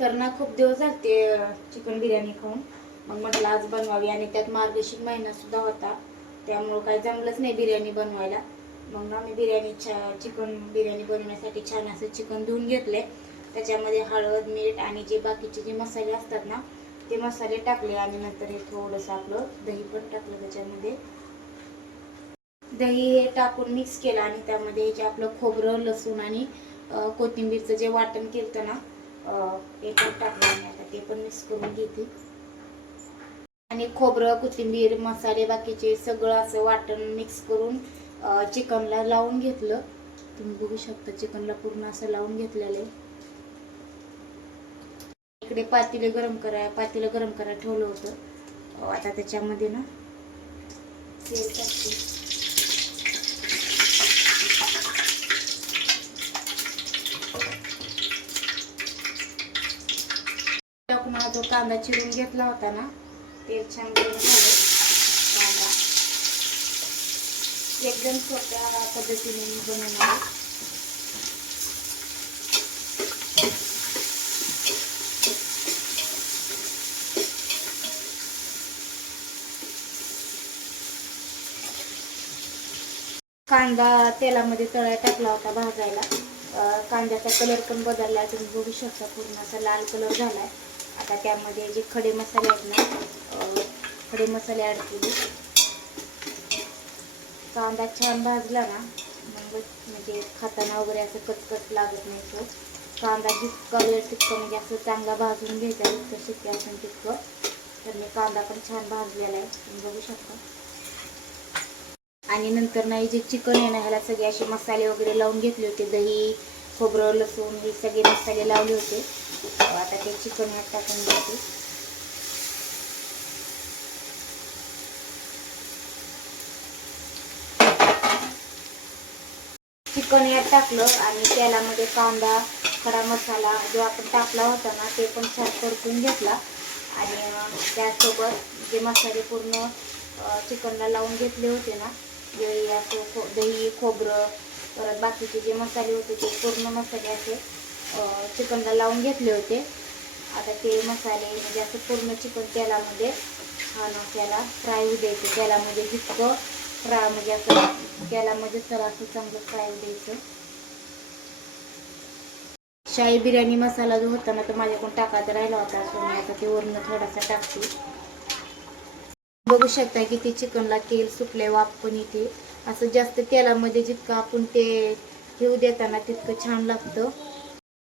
तर ना खूप दिवस झाले चिकन बिर्याणी खाऊन. मग म्हटलं आज बनवावी आणि त्यात मार्गशीर महिना सुद्धा होता. त्यामुळं काही जमलंच नाही बिर्याणी बनवायला. मग ना मी बिर्याणी छा चिकन बिर्याणी बनवण्यासाठी छान असं चिकन धुवून घेतले. त्याच्यामध्ये हळद मीठ आणि जे बाकीचे जे मसाले असतात ना ते मसाले टाकले आणि नंतर हे थोडंसं आपलं दही पण टाकलं त्याच्यामध्ये. दही हे टाकून मिक्स केलं आणि त्यामध्ये जे आपलं खोबरं लसूण आणि कोथिंबीरचं जे वाटण केलं ना पण टाकलं आणि आता ते पण मिक्स करून घेते. आणि खोबरं कोथिंबीर मसाले बाकीचे सगळं असं वाटण मिक्स करून चिकनला लावून घेतलं. तुम्ही बघू शकता चिकनला पूर्ण असं लावून घेतलेलं आहे. इकडे पातेले गरम करा पातेलं गरम करायला ठेवलं होतं. आता त्याच्यामध्ये ना तेल टाकते. टाकून जो कांदा चिरून घेतला होता ना तेल छान गरम झालं. कांदा. एकदम सोप्या पद्धतीने मी बनवणार कांदा तेलामध्ये तळ्या टाकला होता भाजायला. कांद्याचा कलर पण बदलला तुम्ही बघू शकता पूर्ण असा लाल कलर झालाय. आता त्यामध्ये जे खडे मसाले आहेत ना खडे मसाले ॲड केले. कांदा छान भाजला ना मग म्हणजे खाताना वगैरे असं कचकच लागत नाही तो. कांदा जितका वेळ तितकं म्हणजे असं चांगला भाजून घ्यायचा जितकं शक्य असेल तितकं. तर मी कांदा पण छान भाजलेला आहे. तुम्ही बघू शकता. आणि नंतर नाही जे चिकन आहे ना ह्याला सगळे असे मसाले वगैरे लावून घेतले होते दही खोबरं लसूण हे सगळे मसाले लावले होते. आता ते चिकन ह्यात टाकून घ्यायचे चिकन यात टाकलं आणि तेलामध्ये कांदा खडा मसाला जो आपण टाकला होता ना ते पण छान परतून घेतला. आणि त्यासोबत जे मसाले पूर्ण चिकनला लावून घेतले होते ना जे असं खो दही खोबरं परत बाकीचे जे मसाले होते ते पूर्ण मसाले असे चिकनला लावून घेतले होते. आता ते मसाले म्हणजे असं पूर्ण चिकन तेलामध्ये छान त्याला फ्राय होऊ द्यायचं. तेलामध्ये जितकं फ्राय म्हणजे असं तेलामध्ये तर असं चांगलं फ्राय होऊ द्यायचं. शाही बिर्याणी मसाला जो होता ना तो माझ्याकडून टाकायचा राहिला होता. असं मी आता ते वरून थोडासा टाकते. बघू शकता की ते चिकनला तेल सुटले वाफ पण येते. असं जास्त तेलामध्ये जितकं आपण ते घेऊ देताना तितकं छान लागतं.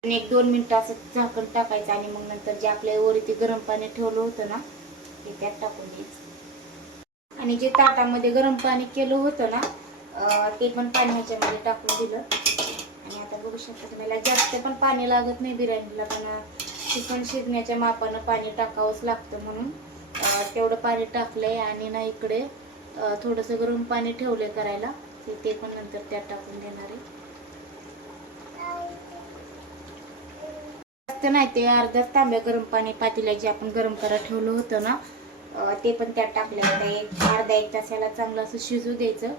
आणि एक दोन मिनटं असं झाकण टाकायचं आणि मग नंतर जे आपल्या वरती गरम पाणी ठेवलं होतं ना ते त्यात टाकून द्यायचं. आणि जे ताटामध्ये गरम पाणी केलं होतं ना ते पण पाणी ह्याच्यामध्ये टाकून दिलं. आणि आता बघू शकता तुम्हाला जास्त पण पाणी लागत नाही बिर्याणीला पण चिकन शिजण्याच्या मापानं पाणी टाकावंच लागतं म्हणून तेवढं पाणी टाकलंय. आणि ना इकडे थोडंसं गरम पाणी ठेवलंय करायला. ते ते पण नंतर त्यात टाकून देणार आहे. जास्त नाही ते अर्धा तांब्या गरम पाणी पातेल्या जे आपण गरम करायला ठेवलं होतं ना ते पण त्यात टाकलं. एक अर्धा एक तासाला चांगलं असं शिजू द्यायचं.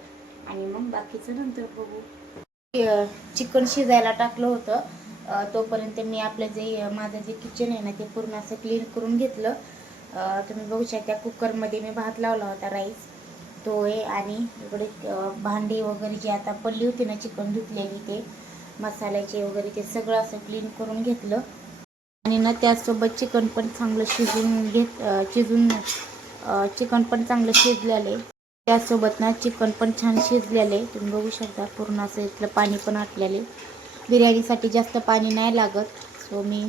आणि मग बाकीचं नंतर बघू. चिकन शिजायला टाकलं होतं. तोपर्यंत मी आपलं जे माझं जे किचन आहे ना ते पूर्ण असं क्लीन करून घेतलं. तुम्ही बघू शकता कुकरमध्ये मी भात लावला होता राईस तो आणि इकडे भांडे भांडी वगैरे जी आता पडली होती ना चिकन धुतलेली ते मसाल्याचे वगैरे ते सगळं असं क्लीन करून घेतलं. आणि ना त्यासोबत चिकन पण चांगलं शिजून घेत शिजून चिकन पण चांगलं शिजलेलं. आहे त्यासोबत ना चिकन पण छान शिजलेलं. आहे तुम्ही बघू शकता पूर्ण असं इथलं पाणी पण आटलेले. बिर्याणीसाठी जास्त पाणी नाही लागत. सो मी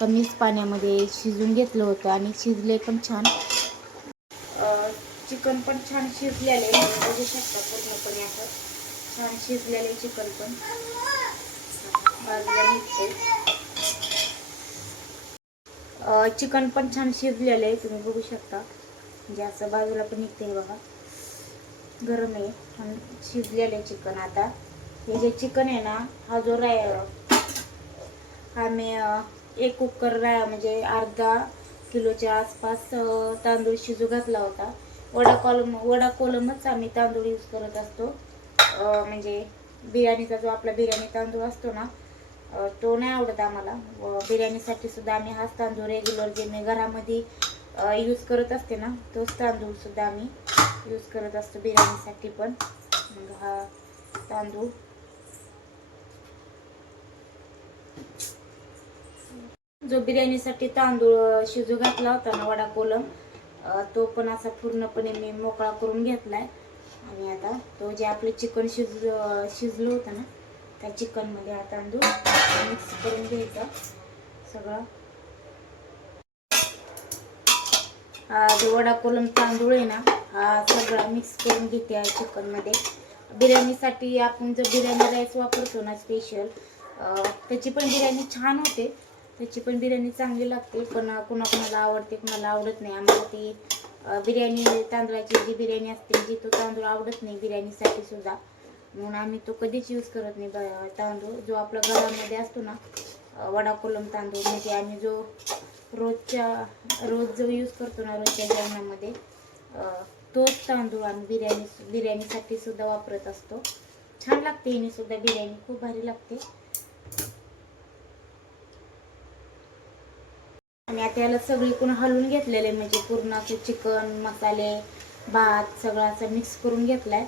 कमीच पाण्यामध्ये शिजून घेतलं होतं आणि शिजले पण छान. चिकन पण छान शिजलेलं आहे. बघू शकता पूर्णपणे असं छान शिजलेलं आहे चिकन पण. बाजूला निघते चिकन पण छान शिजलेलं आहे. तुम्ही बघू शकता. म्हणजे असं बाजूला पण निघते बघा. गरम आहे. छान शिजलेलं आहे चिकन आता. हे जे चिकन आहे ना हा जो राय आम्ही एक कुकर राय म्हणजे अर्धा किलोच्या आसपास तांदूळ शिजू घातला होता. वडा कॉलम वडा कोलमच आम्ही तांदूळ यूज करत असतो. म्हणजे बिर्याणीचा जो आपला बिर्याणी तांदूळ असतो ना तो नाही आवडत आम्हाला. बिर्याणीसाठी सुद्धा आम्ही हाच तांदूळ रेग्युलर जे मी घरामध्ये यूज करत असते ना तोच तांदूळ सुद्धा आम्ही यूज करत असतो बिर्याणीसाठी पण. मग हा तांदूळ. जो बिर्याणीसाठी तांदूळ शिजू घातला होता ना वडा कोलम तो पण असा पूर्णपणे मी मोकळा करून घेतलाय. आणि आता तो जे आपले चिकन शिज शिजलं होतं ना त्या चिकनमध्ये हा तांदूळ मिक्स करून घ्यायचा सगळं. जो वडा कोलम तांदूळ आहे ना हा सगळा मिक्स करून घेते आहे चिकनमध्ये. बिर्याणीसाठी आपण जर बिर्याणी राईस वापरतो ना स्पेशल त्याची पण बिर्याणी छान होते. त्याची पण बिर्याणी चांगली लागते पण कुणाकुणाला आवडते कुणाला आवडत नाही. आम्हाला ती बिर्याणी तांदळाची जी बिर्याणी असते जी तो तांदूळ आवडत नाही बिर्याणीसाठी सुद्धा. म्हणून आम्ही तो कधीच यूज करत नाही तांदूळ. जो आपल्या घरामध्ये असतो ना वडा कोलम तांदूळ म्हणजे आम्ही जो रोजच्या रोज जो यूज करतो ना रोजच्या जेवणामध्ये तोच तांदूळ आम्ही बिर्याणी बिर्याणीसाठी सुद्धा वापरत असतो. छान लागते हिने सुद्धा बिर्याणी. खूप भारी लागते. मी आता याला सगळीकडून हलवून घेतलेले म्हणजे पूर्ण असं चिकन मसाले भात सगळं असं मिक्स करून घेतलाय.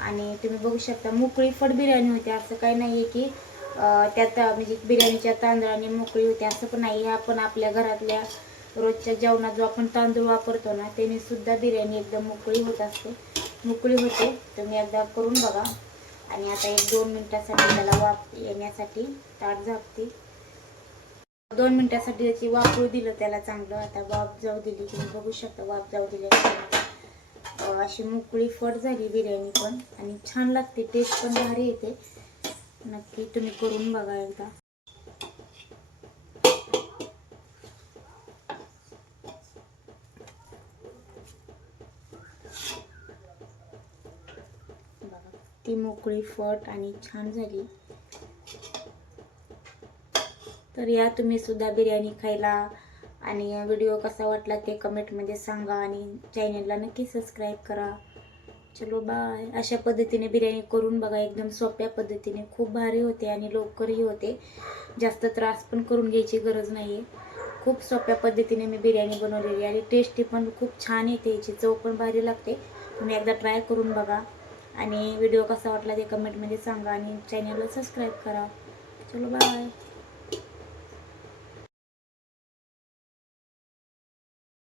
आणि तुम्ही बघू शकता मोकळी फट बिर्याणी होती. असं काही नाही आहे की त्यात म्हणजे बिर्याणीच्या तांदळाने मोकळी होती. असं पण नाही. आपण आपल्या घरातल्या रोजच्या जेवणात जो आपण तांदूळ वापरतो ना त्याने सुद्धा बिर्याणी एकदम मोकळी होत असते. मोकळी होते. तुम्ही एकदा करून बघा. आणि आता एक दोन मिनिटासाठी त्याला वाप येण्यासाठी ताट झाकते. दोन मिनिटासाठी त्याची वापरू दिलं त्याला चांगलं. आता वाफ जाऊ दिली. तुम्ही बघू शकता वाफ जाऊ दिली. अशी मोकळी फट झाली बिर्याणी पण. आणि छान लागते. टेस्ट पण भारी येते. नक्की तुम्ही करून बघा एकदा. ती मोकळी फट आणि छान झाली. तर या तुम्ही सुद्धा बिर्याणी खायला. आणि व्हिडिओ कसा वाटला ते कमेंटमध्ये सांगा आणि चॅनलला नक्की सबस्क्राईब करा. चलो बाय अशा पद्धतीने बिर्याणी करून बघा. एकदम सोप्या पद्धतीने. खूप भारी होते आणि लवकरही होते. जास्त त्रास पण करून घ्यायची गरज नाही आहे खूप सोप्या पद्धतीने मी बिर्याणी बनवलेली आणि टेस्टी पण खूप छान येते. याची चव पण भारी लागते. तुम्ही एकदा ट्राय करून बघा. आणि व्हिडिओ कसा वाटला ते कमेंटमध्ये सांगा आणि चॅनलला सबस्क्राईब करा. चलो बाय